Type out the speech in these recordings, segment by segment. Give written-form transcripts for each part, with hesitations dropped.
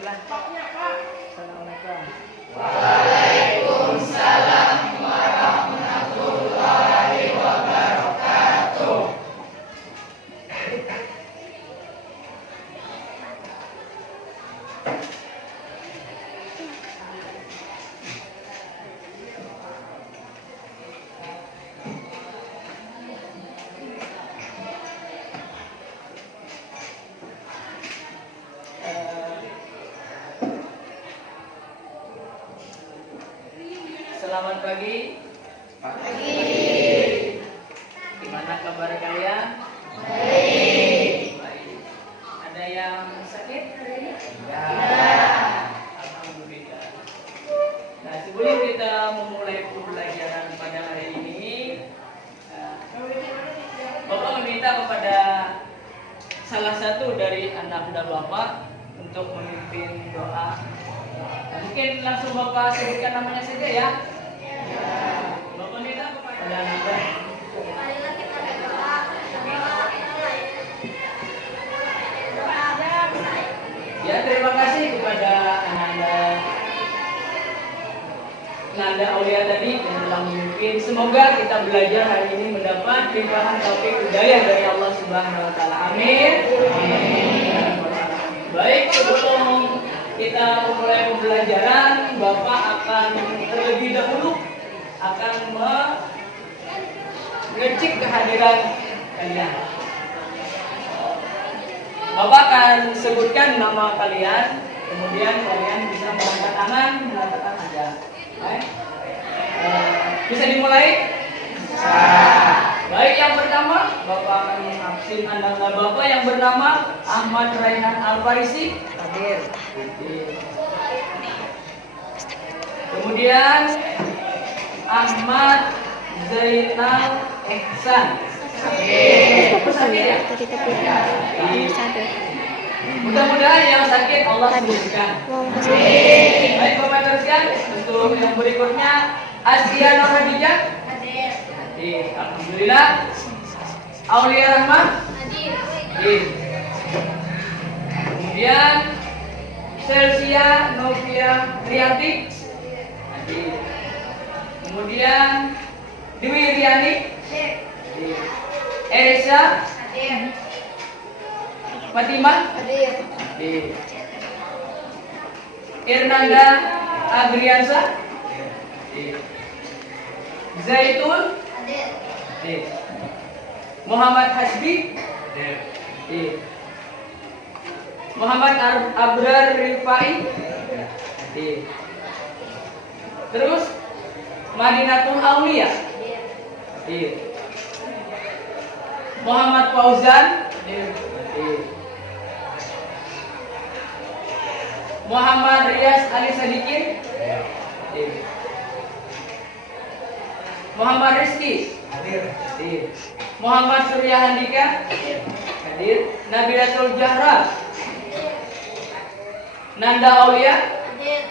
sebelah. Assalamualaikum. Waalaikumsalam warahmatullahi wabarakatuh. Selamat pagi. Pagi. Gimana kabar kalian? Baik. Baik. Ada yang sakit hari ini? Ya. Alhamdulillah. Nah, sebelum kita memulai pembelajaran pada hari ini, Bapak meminta kepada salah satu dari anak dan Bapak untuk memimpin doa. Nah, mungkin langsung Bapak sebutkan namanya saja ya. Bapak minta kepada Anda. Ya, terima kasih kepada Nanda Aulia tadi yang telah memimpin. Semoga kita belajar hari ini mendapat limpahan taufik hidayah dari Allah Subhanahu wa taala. Amin. Amin. Baik, sebelum kita memulai pembelajaran, Bapak akan terlebih dahulu akan mengecek kehadiran kalian. Bapak akan sebutkan nama kalian, kemudian kalian bisa mengangkat tangan, mengatakan aja. Baik. Bisa dimulai? Baik, yang pertama, Bapak akan mengabsen nama Bapak yang bernama Ahmad Raihan Al-Farisi. Hadir. Kemudian Ahmad Zainal Ihsan. Sakit ya? Mudah-mudahan yang sakit Allah sembuhkan. Baik, Bapak teruskan untuk yang berikutnya Asia Nur Hadijah. Hadir. Alhamdulillah. Aulia Rahman. Hadir. Kemudian Celsia Novia Trianti. Hadir. Kemudian Dwi Riani. Hadir. Erisa. Hadir. Fatimah. Hadir. Irnanda Agriansa. Hadir. Zaitun. Hadir. Muhammad Hasbi. Hadir. Muhammad Abrar Rifai. Hadir. Terus Madinatul Aulia. Hadir. Muhammad Fauzan. Hadir. Muhammad Riyas Ali Sadikin. Hadir. Muhammad Rizki. Hadir. Muhammad Surya Handika. Hadir. Nabilatul Jahra. Nanda Aulia. Hadir.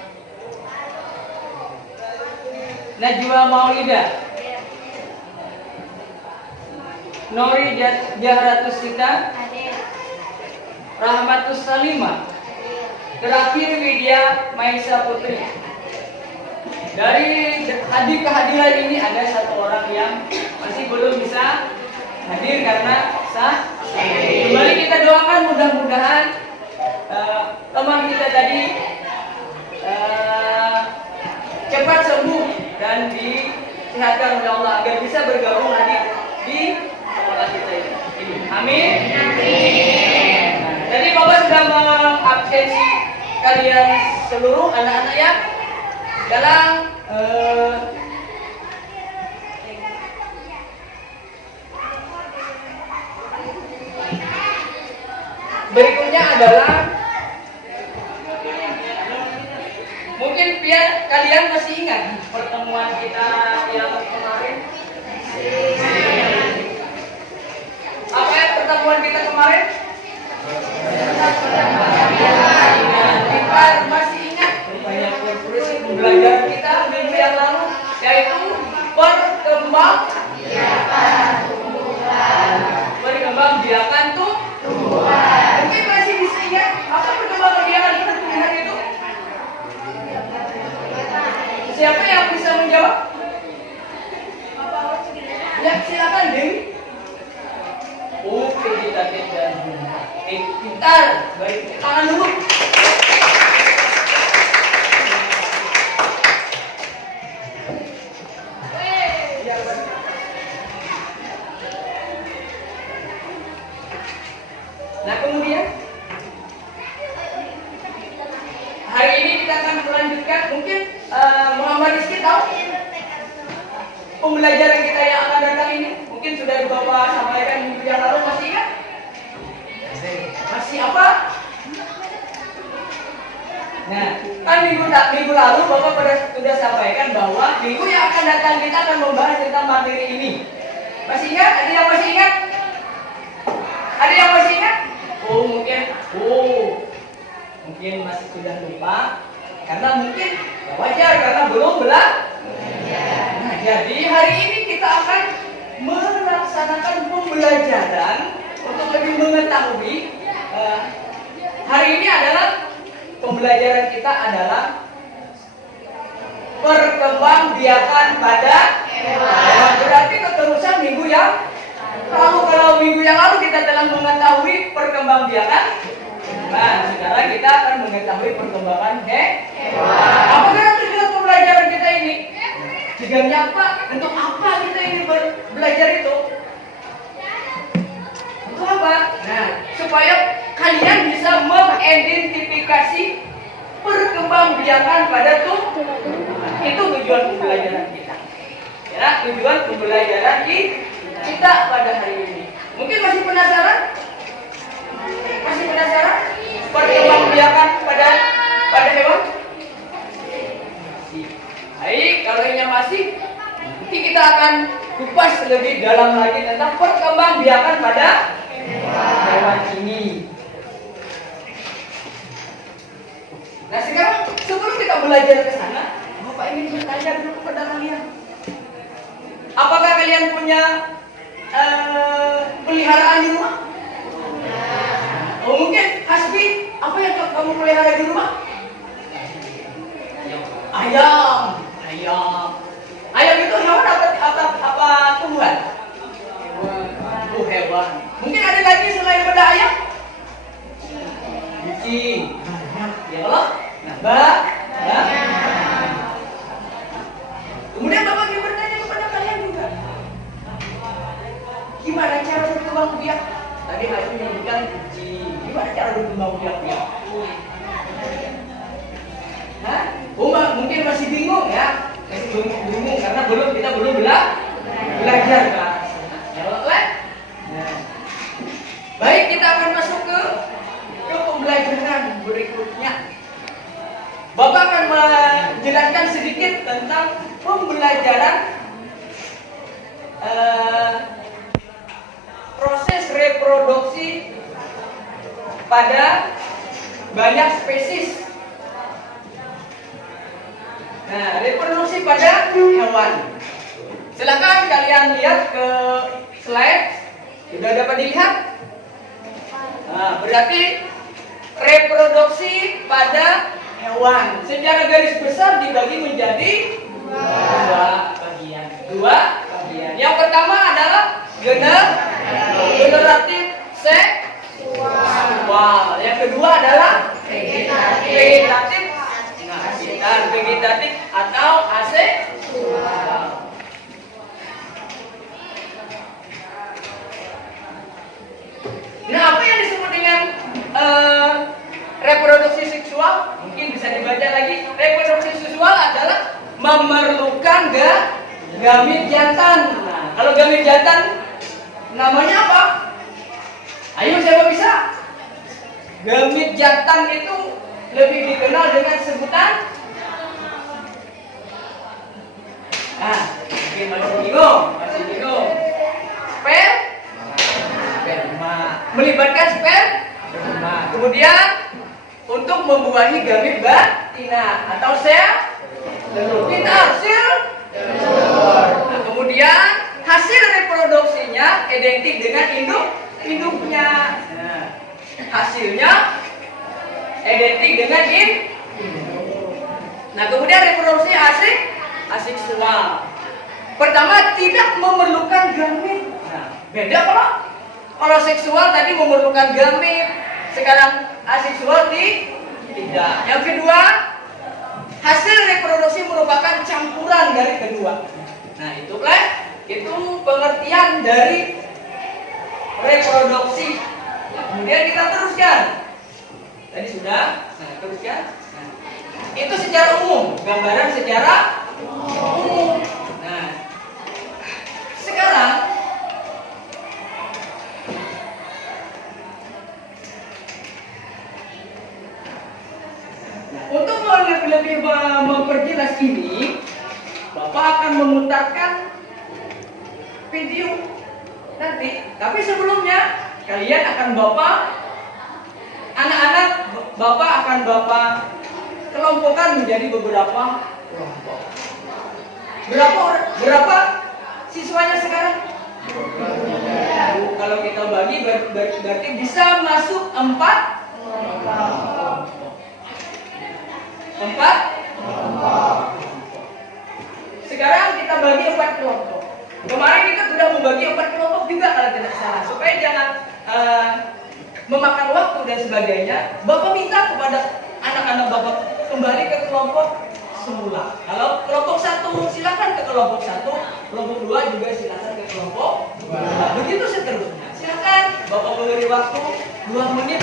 Najwa Maulida. Nori Jahratus Sita. Hadir. Rahmatus Salimah. Terakhir Widya Maisa Putri. Dari kehadiran ini ada satu orang yang masih belum bisa hadir karena sakit. Kembali kita doakan mudah-mudahan teman kita tadi cepat sembuh dan disehatkan oleh Allah agar bisa bergabung lagi di sekolah kita ini. Amin. Jadi Bapak sudah mengabsensi kalian seluruh anak-anak ya dalam berikutnya adalah mungkin biar kalian masih ingat pertemuan kita yang kemarin. Apa ya pertemuan kita kemarin? Kita masih ingat banyak prinsip pembelajaran kita minggu yang lalu, yaitu perkembangbiakan tumbuhan. Mungkin masih bisa ingat Baik, tangan dulu. Nah, kemudian hari ini kita akan melanjutkan. Mungkin Muhammad Rizky tahu pembelajaran kita yang akan datang ini. Mungkin sudah Bapak sampaikan minggu yang lalu, masih ingat? Masih apa? Nah, kan minggu lalu Bapak sudah sampaikan bahwa minggu yang akan datang kita akan membahas tentang materi ini. Masih ingat? Ada yang masih ingat? Ada yang masih ingat? Mungkin masih sudah lupa. Karena mungkin ya wajar, karena belum belajar. Nah, jadi hari ini kita akan melaksanakan pembelajaran untuk lebih mengetahui. Hari ini adalah pembelajaran kita adalah perkembangbiakan pada hewan. Berarti keterusan minggu yang lalu. Kalau minggu yang lalu kita telah mengetahui perkembangbiakan, nah sekarang kita akan mengetahui perkembangan hewan. Apa kira tujuan pembelajaran kita ini? Tujuannya apa? Untuk apa kita ini belajar itu? Untuk apa? Nah, supaya kalian bisa mengidentifikasi perkembangbiakan pada tumbuh. Itu tujuan pembelajaran kita. Ya, tujuan pembelajaran kita pada hari ini. Mungkin masih penasaran? Masih penasaran? Perkembangbiakan pada hewan? Baik, kalau ini masih, nanti kita akan kupas lebih dalam lagi tentang perkembangbiakan pada hewan ini. Nah, sekarang sebelum kita belajar ke sana, Bapak ingin bertanya dulu kepada kalian. Apakah kalian punya peliharaan di rumah? Oh, mungkin Hasbi, apa yang kamu pelihara di rumah? Ayam. Ayam itu hewan apa tumbuhan? Hewan. Mungkin ada lagi selain pada ayam? Kucing. Ya Allah. Kemudian Bapak ingin bertanya kepada kalian juga. Gimana cara berkembang biak? Tadi Haji menyebutkan kucing. Gimana cara berkembang biak? Mungkin masih bingung ya. Masih bingung karena kita belum belajar kan. Baik, kita akan masuk ke pembelajaran berikutnya. Bapak akan menjelaskan sedikit tentang pembelajaran proses reproduksi pada banyak spesies. Nah, reproduksi pada hewan. Silakan kalian lihat ke slide. Sudah dapat dilihat? Nah, berarti reproduksi pada hewan secara garis besar dibagi menjadi dua bagian. Yang pertama adalah generatif seksual. Yang kedua adalah vegetatif atau aseksual. Nah, apa yang disebut dengan reproduksi seksual? Mungkin bisa dibaca lagi. Reproduksi seksual adalah memerlukan gamit jantan. Nah, kalau gamit jantan namanya apa? Ayo, siapa bisa? Gamit jantan itu lebih dikenal dengan sebutan mungkin masih bingung. Sperma. Melibatkan sperma. Kemudian untuk membuahi gamit betina atau sel telur. Nah, kemudian hasil reproduksinya identik dengan induknya. Nah, hasilnya identik dengan induk. Nah, kemudian reproduksi aseksual. Pertama, tidak memerlukan gamit. Nah, beda kalau seksual tadi memerlukan gamit. Sekarang aseksual tidak. Yang kedua, hasil reproduksi merupakan campuran dari kedua. Nah, itu pengertian dari reproduksi. Kemudian kita teruskan. Tadi sudah, nah teruskan. Nah, itu secara umum, gambaran secara umum. Nah, sekarang untuk lebih memperjelas ini, Bapak akan memutarkan video nanti. Tapi sebelumnya kalian akan anak-anak Bapak akan kelompokkan menjadi beberapa kelompok. Berapa siswanya sekarang? Kalau kita bagi berarti bisa masuk 4. Sekarang kita bagi 4 kelompok. Kemarin kita sudah membagi 4 kelompok juga kalau tidak salah. Supaya jangan memakan waktu dan sebagainya. Bapak minta kepada anak-anak Bapak kembali ke kelompok semula. Kalau kelompok 1 silakan ke kelompok 1, kelompok 2 juga silakan ke kelompok 2. Begitu seterusnya. Silakan Bapak memberi waktu 2 menit.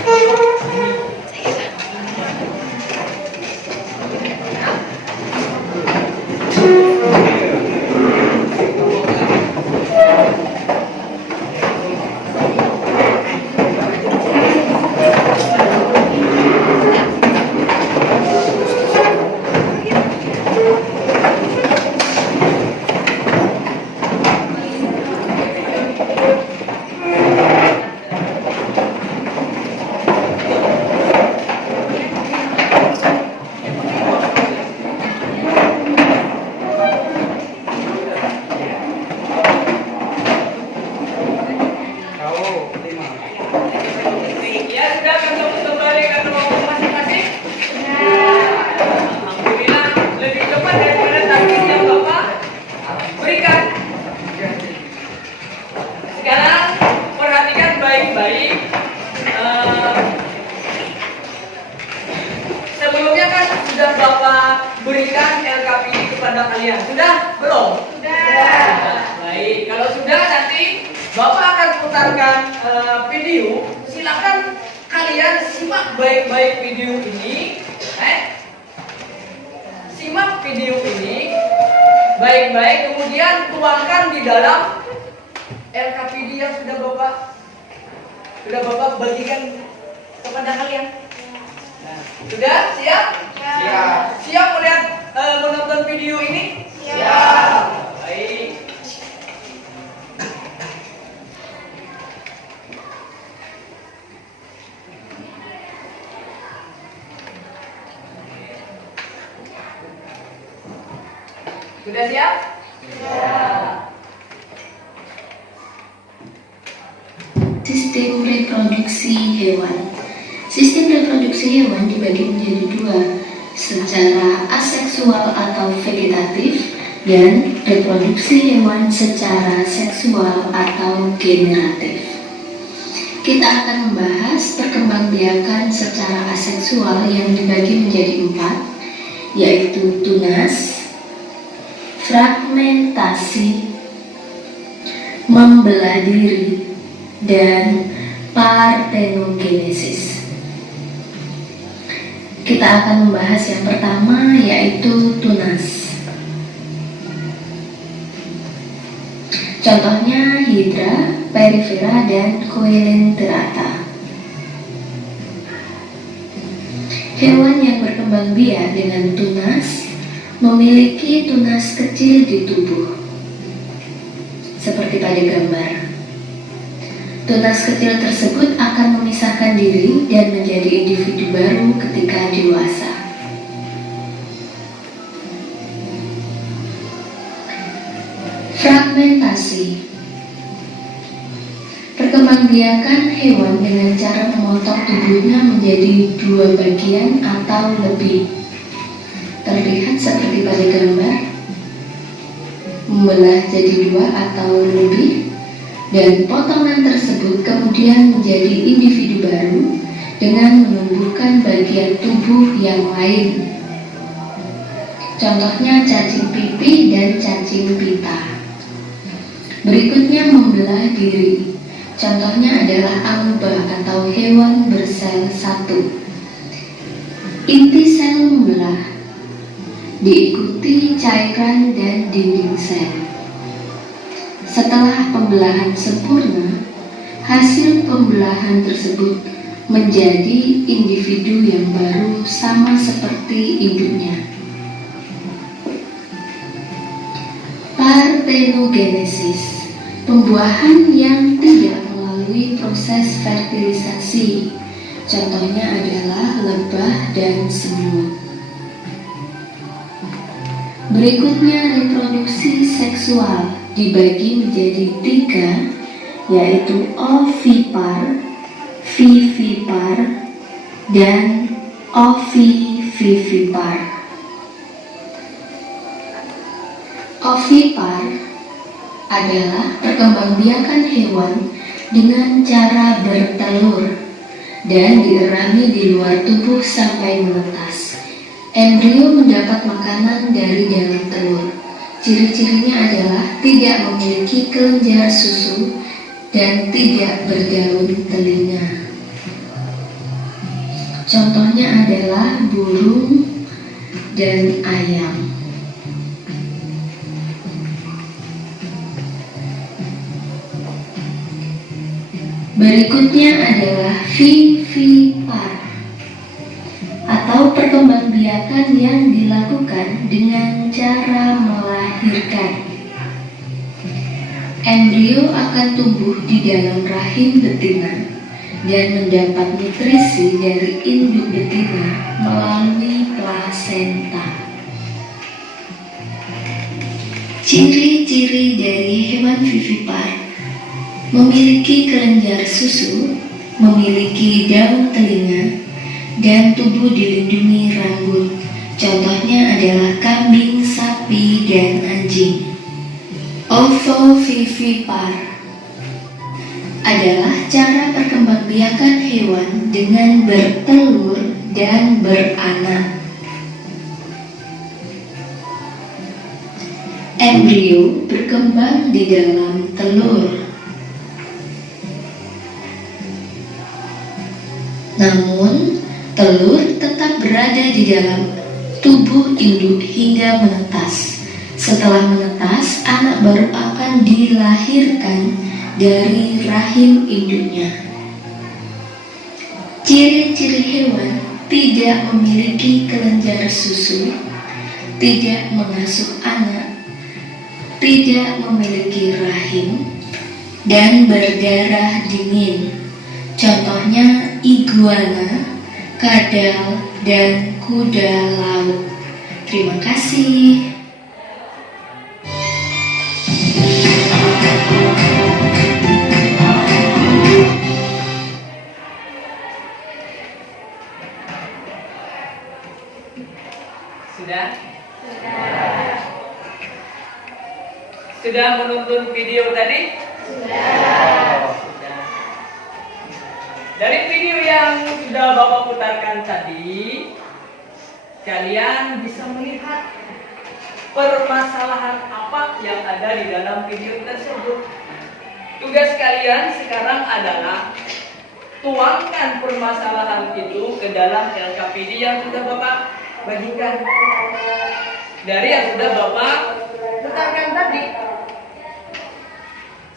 Sebelumnya kan sudah Bapak berikan LKPD kepada kalian. Sudah? Belum? Sudah. Baik, kalau sudah nanti Bapak akan putarkan video. Silakan kalian simak baik-baik video ini. Simak video ini baik-baik, kemudian tuangkan di dalam LKPD yang sudah Bapak bagikan kepada kalian. Nah, sudah siap? Siap. Siap melihat menonton video ini? Siap. Baik. Sudah siap? Siap. Sistem reproduksi hewan. Sistem reproduksi hewan dibagi menjadi 2, secara aseksual atau vegetatif dan reproduksi hewan secara seksual atau generatif. Kita akan membahas perkembangbiakan secara aseksual yang dibagi menjadi 4, yaitu tunas, fragmentasi, membelah diri, dan partenogenesis. Kita akan membahas yang pertama, yaitu tunas. Contohnya Hydra, Perifera, dan Coelenterata. Hewan yang berkembang biak dengan tunas memiliki tunas kecil di tubuh, seperti pada gambar. Tunas kecil tersebut akan memisahkan diri dan menjadi individu baru ketika dewasa. Fragmentasi. Perkembangbiakan hewan dengan cara memotong tubuhnya menjadi 2 bagian atau lebih. Terlihat seperti pada gambar. Membelah jadi 2 atau lebih. Dan potongan tersebut kemudian menjadi individu baru dengan menumbuhkan bagian tubuh yang lain. Contohnya cacing pipih dan cacing pita. Berikutnya membelah diri. Contohnya adalah amoeba atau hewan bersel satu. Inti sel membelah, diikuti cairan dan dinding sel. Setelah pembelahan sempurna, hasil pembelahan tersebut menjadi individu yang baru sama seperti induknya. Partenogenesis, pembuahan yang tidak melalui proses fertilisasi. Contohnya adalah lebah dan semut. Berikutnya reproduksi seksual dibagi menjadi 3, yaitu ovipar, vivipar, dan ovivivipar. Ovipar adalah perkembangbiakan hewan dengan cara bertelur dan dierami di luar tubuh sampai menetas. Embrio mendapat makanan dari dalam telur. Ciri-cirinya adalah tidak memiliki kelenjar susu dan tidak berdaun telinga. Contohnya adalah burung dan ayam. Berikutnya adalah vivipar atau perkembangbiakan yang dilakukan dengan cara melahirkan. Embrio akan tumbuh di dalam rahim betina dan mendapat nutrisi dari induk betina melalui plasenta. Ciri-ciri dari hewan vivipar: memiliki kelenjar susu, memiliki daun telinga, dan tubuh dilindungi rambut. Contohnya adalah kambing, sapi, dan anjing. Ovovivipar adalah cara perkembangbiakan hewan dengan bertelur dan beranak. Embrio berkembang di dalam telur. Namun, telur tetap berada di dalam tubuh induk hingga menetas. Setelah menetas, anak baru akan dilahirkan dari rahim induknya. Ciri-ciri hewan: tidak memiliki kelenjar susu, tidak mengasuh anak, tidak memiliki rahim, dan berdarah dingin. Contohnya iguana, kadal, dan kuda laut. Terima kasih. Sudah? Sudah menonton video tadi? Sudah. Dari video yang sudah Bapak putarkan tadi, kalian bisa melihat permasalahan apa yang ada di dalam video tersebut. Tugas kalian sekarang adalah tuangkan permasalahan itu ke dalam LKPD yang sudah Bapak bagikan, dari yang sudah Bapak putarkan tadi.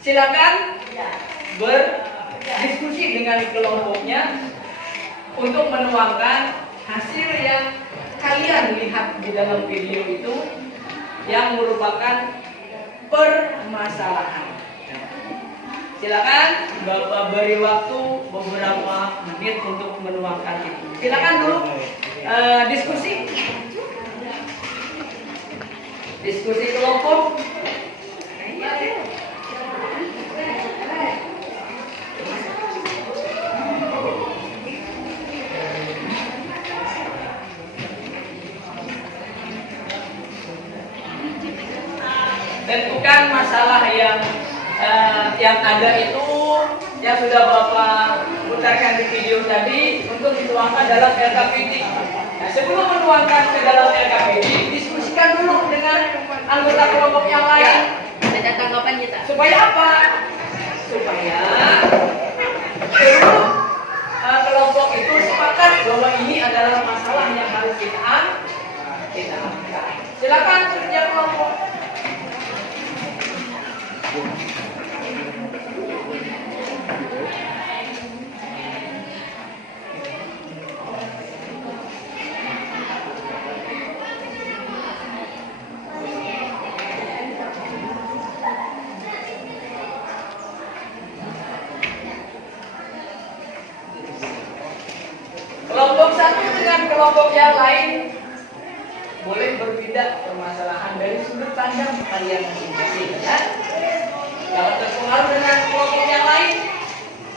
Silakan berdiskusi dengan kelompoknya untuk menuangkan hasil yang kalian lihat di dalam video itu yang merupakan permasalahan. Silakan Bapak beri waktu beberapa menit untuk menuangkan itu. Silakan dulu diskusi kelompok. Tentukan masalah yang ada itu yang sudah Bapak putarkan di video tadi untuk dituangkan dalam LKPD. Nah, sebelum menuangkan ke dalam LKPD, diskusikan dulu dengan anggota kelompok yang lain. Ada tanggapan kita? Supaya apa? Supaya seluruh kelompok itu sepakat bahwa ini adalah masalah yang harus kita angkat. Silakan setiap kelompok. Kelompok satu dengan kelompok yang lain boleh berbeda permasalahan dari sudut pandang kalian masing-masing, ya. Kalau terpengaruh dengan kelompok yang lain,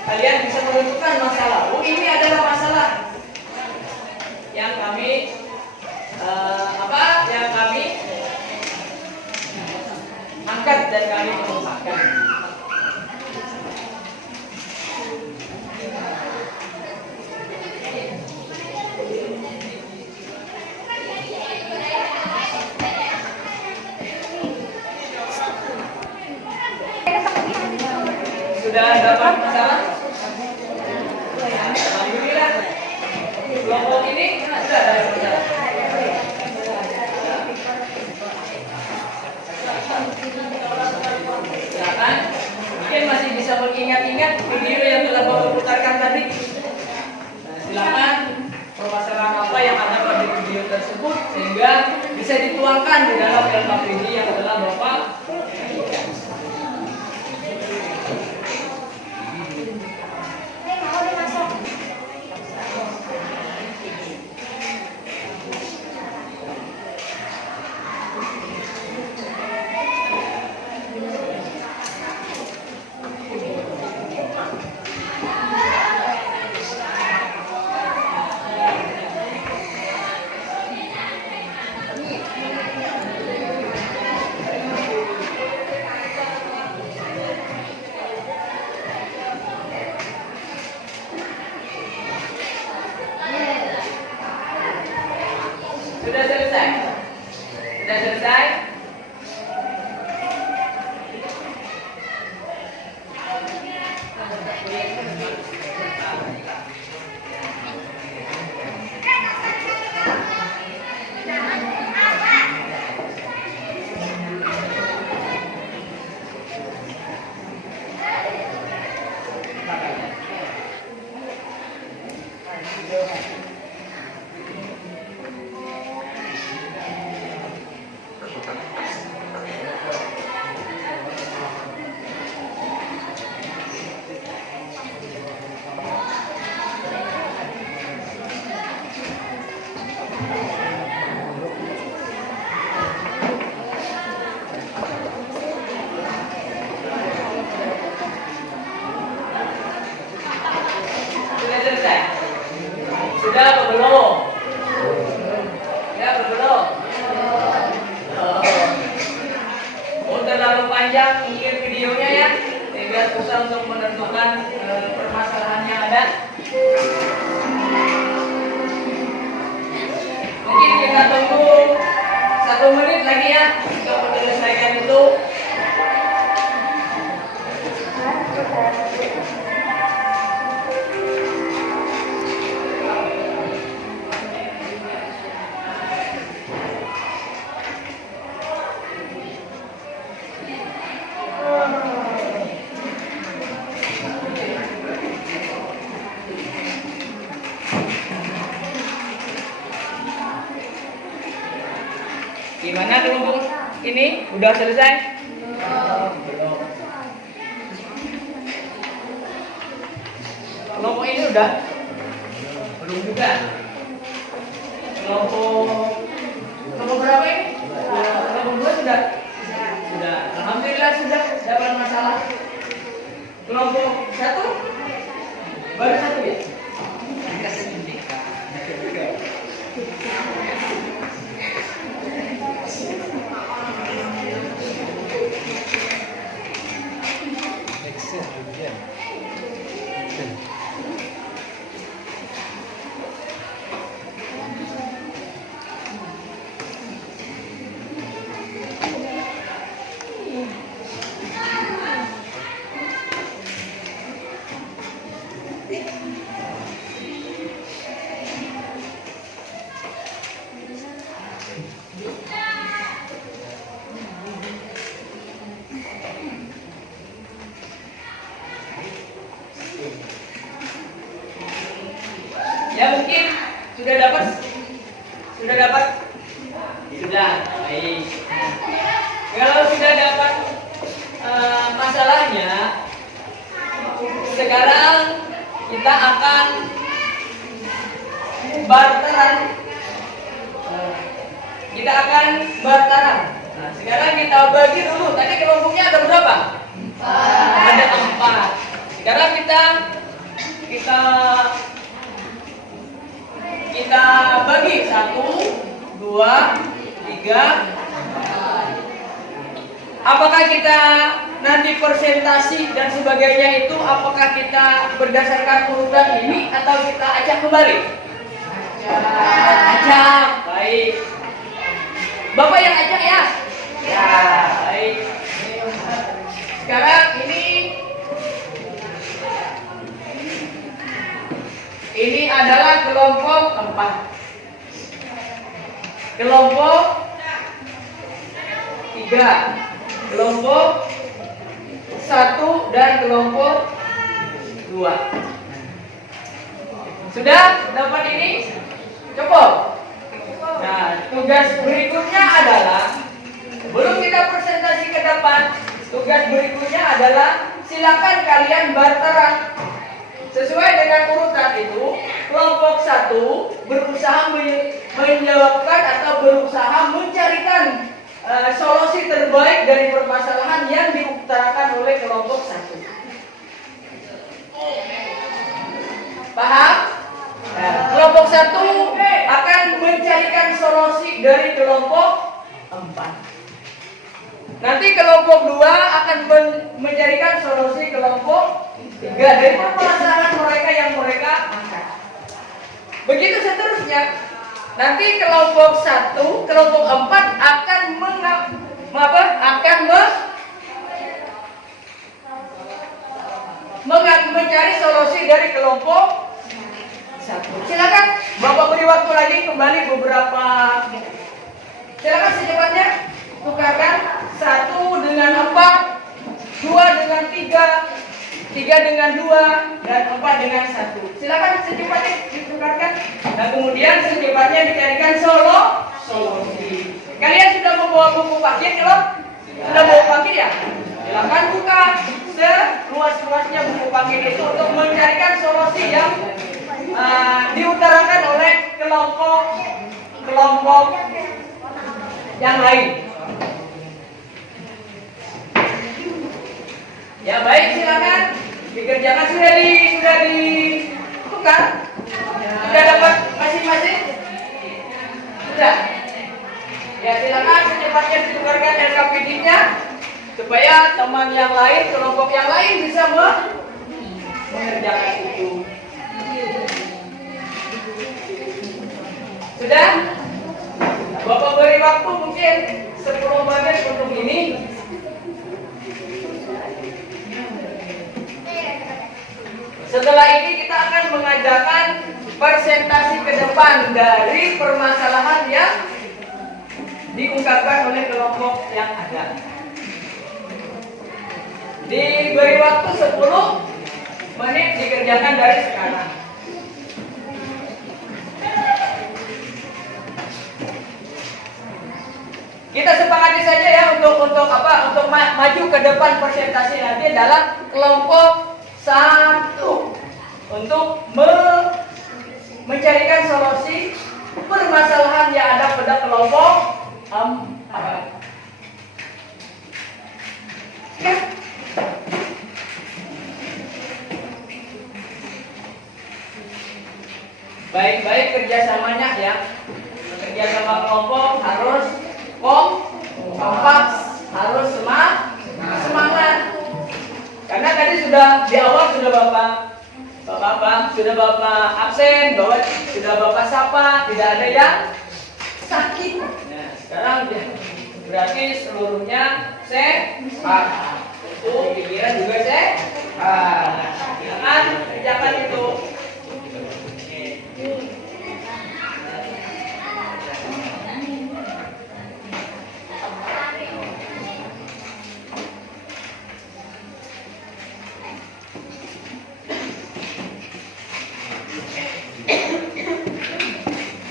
kalian bisa menentukan masalah. Oh, ini adalah masalah yang kami angkat dan kami kemukakan. Sudah dapat masalah? Alhamdulillah. Kelompok ini sudah ada masalah. Silakan. Mungkin masih bisa mengingat-ingat video yang telah Bapak putarkan tadi. Nah, silakan permasalahan apa yang ada pada video tersebut sehingga bisa dituangkan di dalam LKPD yang telah Bapak. Sudah selesai? Sudah selesai? Sudah selesai? Sudah atau belum? Ya, belum? Oh, terlalu panjang mungkin videonya ya, sehingga susah untuk menentukan permasalahan yang ada. Mungkin kita tunggu 1 menit lagi ya untuk menyelesaikan itu. Gimana kelompok ini? Udah selesai? Belum. Kelompok ini udah? Belum juga. Kelompok berapa ini? Kelompok 2 sudah? Sudah. Alhamdulillah sudah dapat masalah. Kelompok 1? Baru 1 ya? Sudah dapat? Sudah. Baik. Kalau sudah dapat masalahnya, sekarang kita akan barteran. Nah, sekarang kita bagi dulu. Tadi kelompoknya ada berapa? Ada 4. Sekarang kita bagi 1, 2, 3. Apakah kita nanti persentasi dan sebagainya itu apakah kita berdasarkan urutan ini atau kita acak kembali? Acak. Baik. Bapak yang acak ya? Ya. Baik. Sekarang ini adalah kelompok 4. Kelompok 3. Kelompok 1 dan kelompok 2. Sudah dapat ini? Cukup. Nah, tugas berikutnya adalah sebelum kita presentasi ke depan, tugas berikutnya adalah silakan kalian barteran. Sesuai dengan urutan itu, kelompok 1 berusaha menjawabkan atau berusaha mencarikan solusi terbaik dari permasalahan yang diutarakan oleh kelompok 1. Paham? Nah, kelompok 1 akan mencarikan solusi dari kelompok 4. Nanti kelompok 2 akan mencarikan solusi kelompok 3 dari permasalahan mereka yang mereka angkat. Begitu seterusnya. Nanti kelompok 1, kelompok 4 akan mencari solusi dari kelompok 1. Silakan Bapak beri waktu lagi kembali beberapa. Silakan secepatnya tukarkan 1 dengan 4, 2 dengan 3, 3 dengan 2, dan 4 dengan 1. Silakan secepatnya ditukarkan dan kemudian secepatnya dicarikan solusi. Kalian sudah membawa buku pakir belum? Sudah bawa pakir ya? Silakan buka seluas-luasnya buku pakir itu untuk mencarikan solusi yang diutarakan oleh kelompok yang lain. Ya baik, silakan dikerjakan. Sudah ditukar? Sudah dapat masing-masing? Sudah? Ya silakan secepatnya ditukarkan LKPD-nya supaya teman yang lain, kelompok yang lain bisa mengerjakan itu. Sudah? Bapak beri waktu mungkin 10 menit untuk ini. Setelah ini kita akan mengajarkan presentasi ke depan dari permasalahan yang diungkapkan oleh kelompok yang ada. Diberi waktu 10 menit dikerjakan dari sekarang. Kita sepakati saja ya untuk maju ke depan presentasi nanti dalam kelompok 1 untuk mencarikan solusi permasalahan yang ada pada kelompok 4. Ya. Baik-baik kerjasamanya ya. Kerjasama kelompok harus kompak, harus semangat. Karena tadi sudah di awal sudah Bapak absen, sudah Bapak sapa, tidak ada yang sakit. Nah, sekarang berarti seluruhnya sehat. Pikiran juga sehat. Jangan kerjakan itu.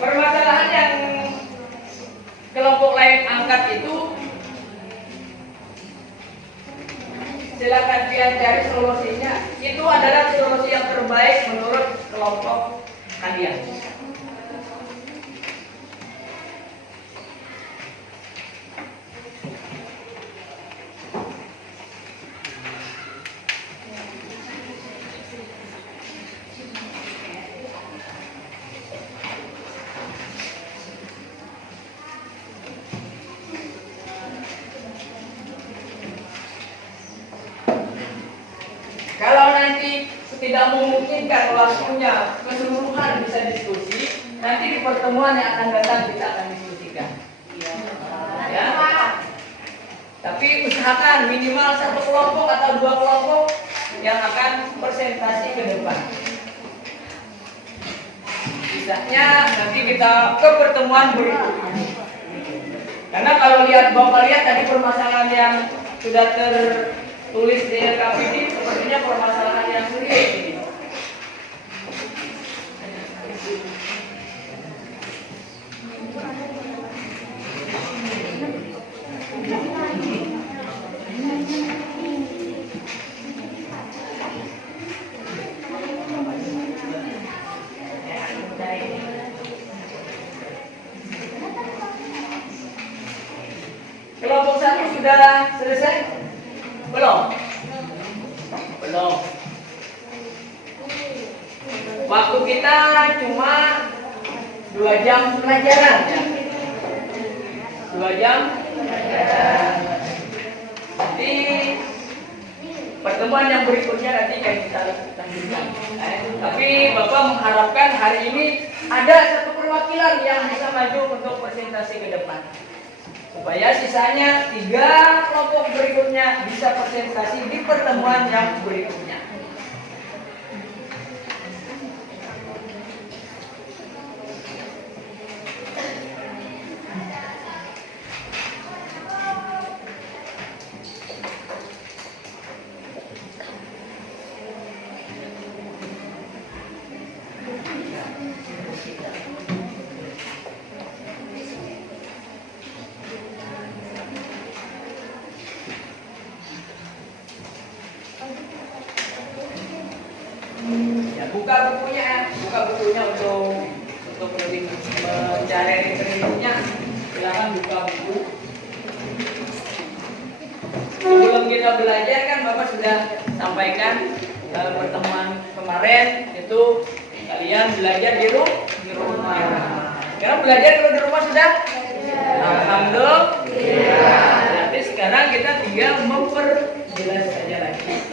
Permasalahan yang cari solusinya. Itu adalah solusi yang terbaik menurut kelompok kalian. Kalau nanti tidak memungkinkan waktunya keseluruhan bisa diskusi, nanti di pertemuan yang akan datang kita akan diskusikan. Ya. Tapi usahakan minimal satu kelompok atau dua kelompok yang akan presentasi ke depan. Sisanya nanti kita ke pertemuan berikutnya. Karena kalau Bapak lihat tadi permasalahan yang sudah tertulis di RKPD sepertinya permasalahan yang serius ini. Kelompok satu sudah selesai? Belum? Belum. Waktu kita cuma 2 jam pelajaran ya. 2 jam pelajaran. Nanti pertemuan yang berikutnya nanti akan kita lanjutkan. Tapi Bapak mengharapkan hari ini ada satu perwakilan yang bisa maju untuk presentasi ke depan. Supaya sisanya 3 kelompok berikutnya bisa presentasi di pertemuan yang berikutnya. Ya, buka bukunya untuk lebih mencari referensinya. Silakan buka buku. Sebelum kita belajar kan Bapak sudah sampaikan pertemuan kemarin itu kalian belajar di rumah. Sekarang belajar kalau di rumah sudah? Alhamdulillah. Berarti sekarang kita tinggal memperjelas saja lagi.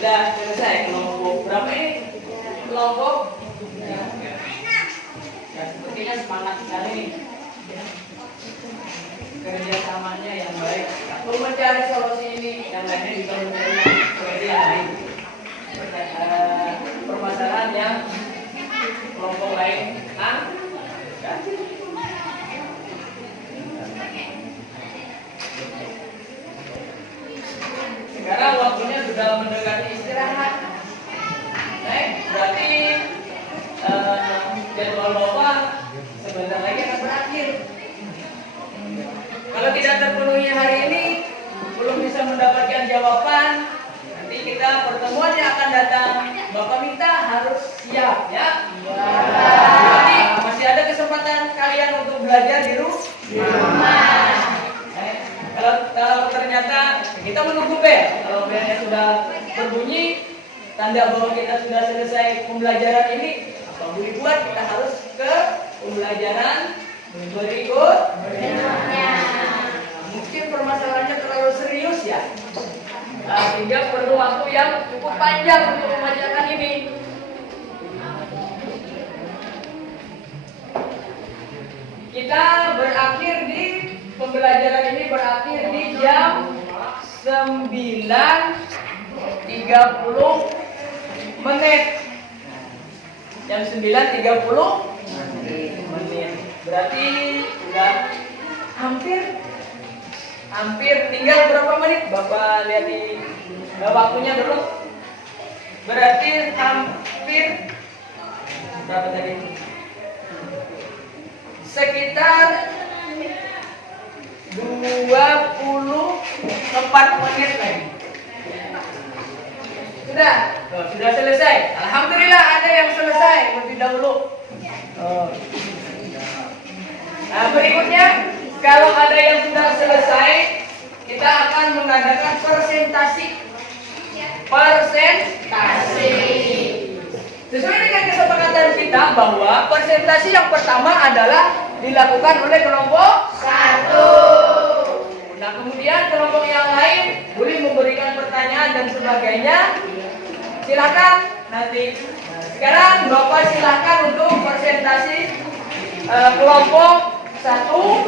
Sudah selesai kelompok berapa ini? Kelompok ya, sepertinya semangat sekali nih kerjasamanya yang baik untuk mencari solusi ini. Yang lainnya juga mencari solusi yang lain. Permasalahan yang kelompok lain sekarang waktunya sudah mendekati istirahat. Berarti jadwal Bapak sebentar lagi akan berakhir. Kalau tidak terpenuhi hari ini, belum bisa mendapatkan jawaban, nanti kita pertemuan yang akan datang, Bapak minta harus siap ya. Jadi masih ada kesempatan kalian untuk belajar di rumah. Kalau ternyata kita menunggu bel, kalau belnya sudah berbunyi, tanda bahwa kita sudah selesai pembelajaran ini, apa boleh buat kita harus ke pembelajaran berikutnya. Mungkin permasalahannya terlalu serius ya, sehingga perlu waktu yang cukup panjang untuk membacakan ini. Kita berakhir di pembelajaran ini berakhir di jam 9.30. Jam 9.30 menit. Berarti sudah hampir tinggal berapa menit? Bapak lihat di waktunya dulu. Berarti hampir berapa tadi? Sekitar 24 menit lagi. Sudah? Sudah selesai. Alhamdulillah ada yang selesai lebih dahulu. Nah, berikutnya kalau ada yang sudah selesai, kita akan mengadakan presentasi. Sesuai dengan kesepakatan kita bahwa presentasi yang pertama adalah dilakukan oleh kelompok 1. Nah, kemudian kelompok yang lain boleh memberikan pertanyaan dan sebagainya. Silakan nanti. Sekarang Bapak silakan untuk presentasi kelompok 1.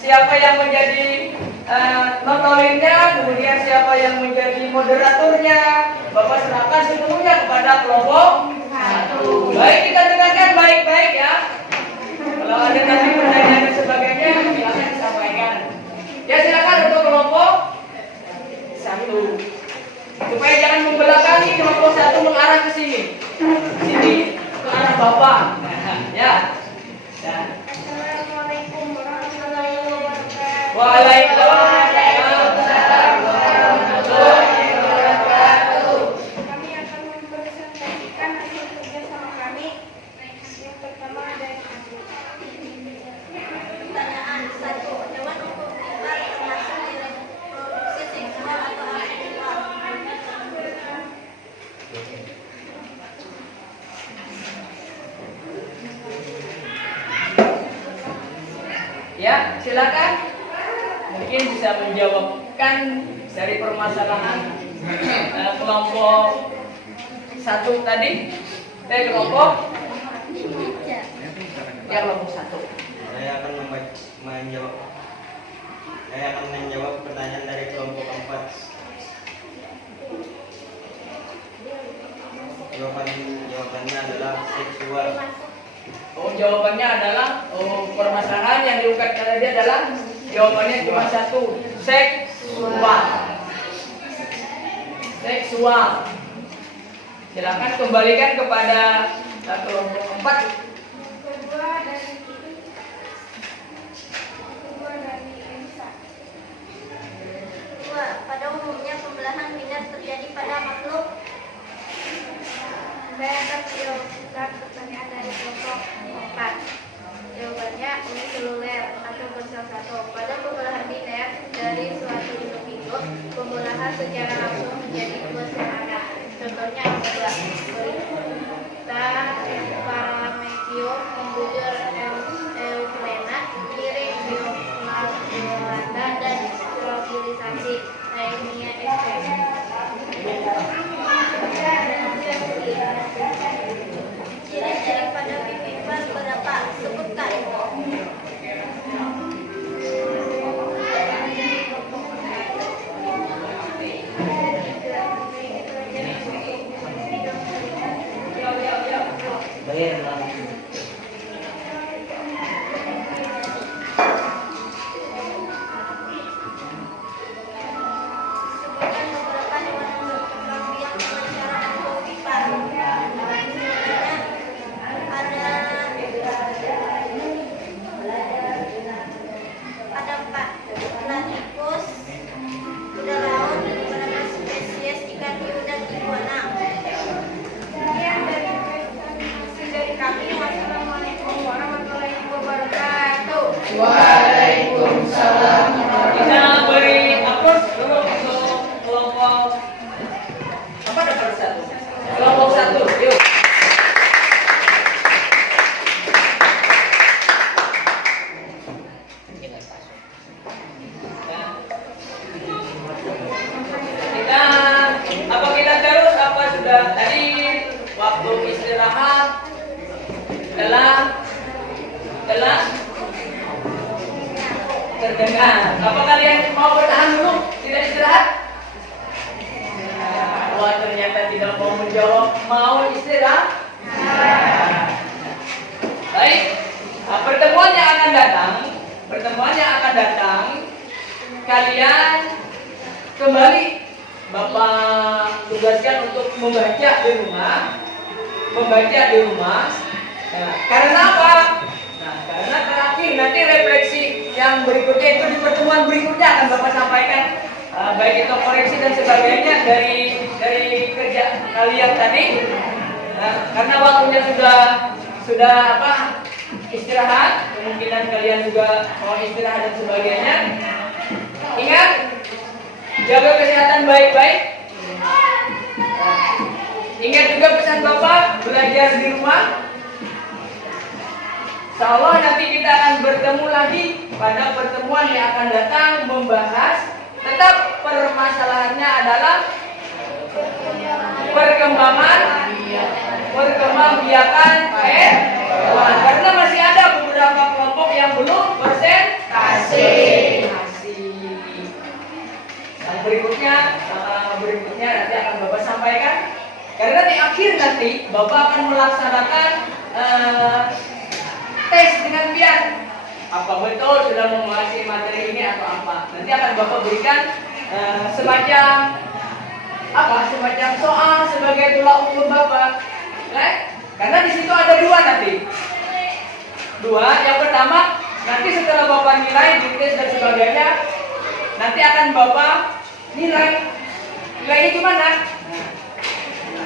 Siapa yang menjadi notolinnya, kemudian siapa yang menjadi moderatornya, Bapak serahkan sepenuhnya kepada kelompok 1. Baik, kita dengarkan baik-baik ya. Kalau ada nanti pertanyaan dan sebagainya, silakan disampaikan. Ya, silakan untuk kelompok 1. Supaya jangan membelakangi kelompok 1 mengarah ke sini. Sini ke arah Bapak. Ya. Assalamualaikum warahmatullahi wabarakatuh. Waalaikumsalam warahmatullahi wabarakatuh. Kami akan mempresentasikan hasil kerjasama kami. Yang pertama ada Pertanyaan 1. Hewan untuk kita termasuk di reproduksi seksual atau aseksual? Ya, silakan. Mungkin bisa menjawabkan dari permasalahan kelompok 1 tadi. Kelompok kelompok 1. Saya akan menjawab pertanyaan dari kelompok 4. Jawabannya adalah seksual. Jawabannya adalah permasalahan yang diungkapkan tadi adalah jawabannya cuma 1, seksual. Silakan kembalikan kepada kelompok 4. kedua dari Elisa. 2. Pada umumnya pembelahan minat terjadi pada makhluk. Saya akan menjawabkan pertanyaan dari kelompok 4. Jawabannya uniseluler atau bersel-satu. Pada pembelahan biner dari suatu individu, pembelahan secara langsung menjadi 2 sel anak. Contohnya adalah Paramecium, membujur Euglena, miring Biolanda, dan strobilisasi Taenia sp. Ciri-ciri pada vivipar berapa? Sebutkan. Sebutkan beberapa hewan yang berkembang biak dengan cara ovipar. Ada 4. Platypus, kuda laut, beberapa spesies ikan hiu, dan iguana. Sekian dari kami. Wassalamualaikum warahmatullahi wabarakatuh. Waalaikumsalam. Kita beri aplaus dulu untuk kelompok apa nomor 1? Kelompok 1, yuk. Kita terus apa sudah tadi waktu istirahat telah terdengar. Apa kalian mau bertahan dulu? Tidak istirahat? Wah, ternyata tidak mau menjawab. Mau istirahat? kembali Bapak tugaskan untuk membaca di rumah. Nah, karena apa? Nah, karena terakhir nanti refleksi yang berikutnya itu di pertemuan berikutnya akan Bapak sampaikan, baik itu koreksi dan sebagainya dari kerja kalian tadi. Nah, karena waktunya sudah istirahat, kemungkinan kalian juga mau istirahat dan sebagainya. Ingat, jaga kesehatan baik-baik. Ingat juga pesan Bapak, belajar di rumah. Insyaallah nanti kita akan bertemu lagi pada pertemuan yang akan datang membahas, tetap permasalahannya adalah perkembangbiakan hewan. Karena masih ada beberapa kelompok yang belum presentasi. Yang berikutnya nanti akan Bapak sampaikan. Karena di akhir nanti Bapak akan melaksanakan tes dengan biar apa betul sudah menguasai materi ini atau apa. Nanti akan Bapak berikan semacam soal sebagai tolak ukur Bapak. Karena di situ ada dua nanti. Yang pertama, nanti setelah Bapak nilai, dites dan sebagainya, nanti akan Bapak nilai. Nilainya gimana?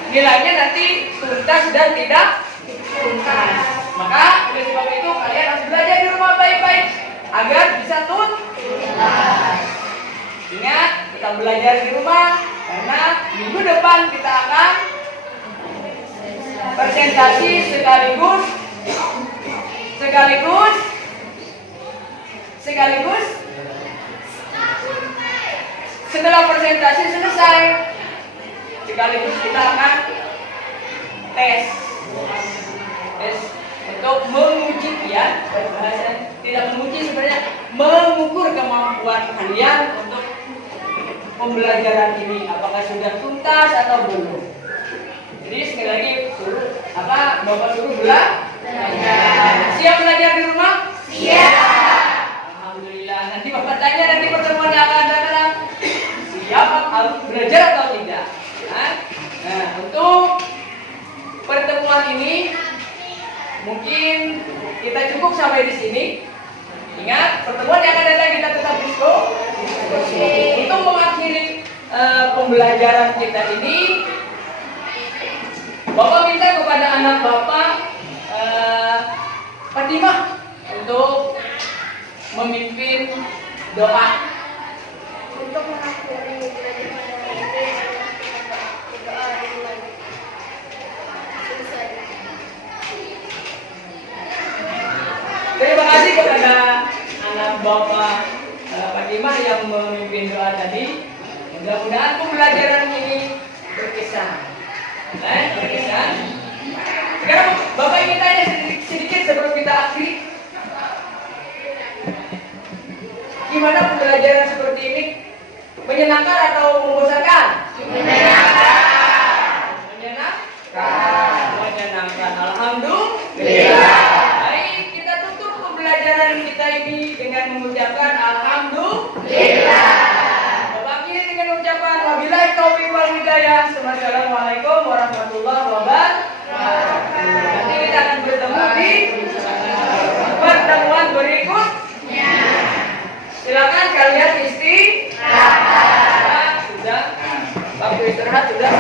Nilainya nanti tuntas dan tidak tuntas. Maka oleh sebab itu kalian harus belajar di rumah baik-baik agar bisa tuntas. Ingat, kita belajar di rumah karena minggu depan kita akan presentasi sekaligus setelah presentasi selesai sekaligus kita akan tes untuk menguji bahasa tidak menguji sebenarnya mengukur kemampuan kalian untuk pembelajaran ini apakah sudah tuntas atau belum. Jadi sekali lagi Bapak suruh belajar. Siap belajar di rumah? Siap. Alhamdulillah. Nanti Bapak tanya nanti pertemuan yang akan datang. Siap harus belajar atau tidak? Nah, untuk pertemuan ini mungkin kita cukup sampai di sini. Ingat, pertemuan yang akan datang kita tetap diskusi. Untuk mengakhiri pembelajaran kita ini, Bapak minta kepada anak Bapak Fatimah untuk memimpin doa. Untuk mengakhiri pelajaran ini, berdoa dimulai. Selesai. Terima kasih kepada anak Bapak Fatimah yang memimpin doa tadi. Mudah-mudahan pembelajaran ini berkesan. Sekarang Bapak ingin tanya sedikit sebelum kita akhiri. Gimana pembelajaran seperti ini? Menyenangkan atau membosankan? Menyenangkan. Alhamdulillah. Baik, kita tutup pembelajaran kita ini dengan mengucapkan alhamdulillah. Bapak akhiri dengan ucapan wabillahi taufiq wal hidayah. Wassalamualaikum warahmatullahi wabarakatuh. Nanti kita akan bertemu di pertemuan berikutnya. Silakan kalian istirahat. Sudah. Waktu istirahat sudah.